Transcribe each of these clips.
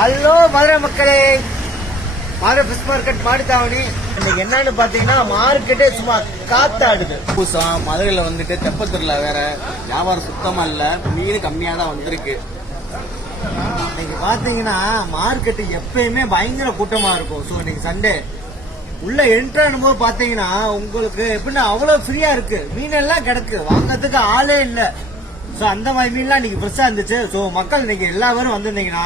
Hello Madurai மக்களே, Madurai fish market மாடித்தாவணி. இன்னைக்கு என்னன்னு பாத்தீங்கன்னா மார்க்கெட்டே சும்மா காத்தாடுது. பூசா மதுரையில வந்துட்டு தெப்பத்திருல வேற வியாபாரம் சுத்தமா இல்ல, மீன் கம்மியா தான் வந்திருக்கு. இன்னைக்கு பாத்தீங்கன்னா மார்க்கெட்டு எப்பயுமே பயங்கர கூட்டமா இருக்கும். ஸோ இன்னைக்கு சண்டே உள்ள என்ட்ரானும் போது பாத்தீங்கன்னா உங்களுக்கு எப்படின்னா அவ்வளவு ஃப்ரீயா இருக்கு, மீன் எல்லாம் கிடக்கு, வாங்கறதுக்கு ஆளே இல்ல. ஸோ அந்த மாதிரி மீன்லாம் இன்னைக்கு ஃப்ரெஷ்ஷா இருந்துச்சு. ஸோ மக்கள் இன்னைக்கு எல்லா பேரும் வந்திருந்தீங்கன்னா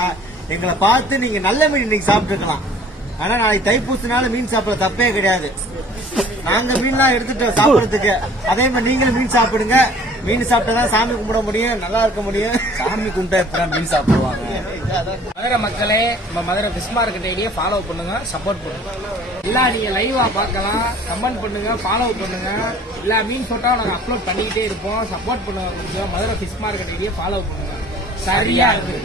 எங்களை பார்த்து நீங்க நல்ல மீன் இன்னைக்கு சாப்பிட்டுருக்கலாம். ஆனா நாளைக்கு தைப்பூசனால மீன் சாப்பிட தப்பே கிடையாது. நாங்க மீன்லாம் எடுத்துட்டு சாப்பிடறதுக்கு, அதே மாதிரி நீங்களும் மீன் சாப்பிடுங்க. மீன் சாப்பிட்டா சாமி கும்பிட முடியும், நல்லா இருக்க முடியும். சாமி கும்பிட்டா எப்படா மீன் சாப்பிடுவாங்க? மதுரை மக்களே, நம்ம மதுரை ஃபிஷ் மார்க்கெட் ஐடியை ஃபாலோ பண்ணுங்க, சப்போர்ட் பண்ணுங்க. எல்லாம் நீங்க லைவா பார்க்கலாம், கமெண்ட் பண்ணுங்க, ஃபாலோ பண்ணுங்க. எல்லா மீன் போட்டோ நாங்க அப்லோட் பண்ணிக்கிட்டே இருப்போம். சப்போர்ட் பண்ணுங்க. கொஞ்சம் மதுரை ஃபிஷ் மார்க்கெட் ஐடியை ஃபாலோ பண்ணுங்க. சரியா இருக்கு.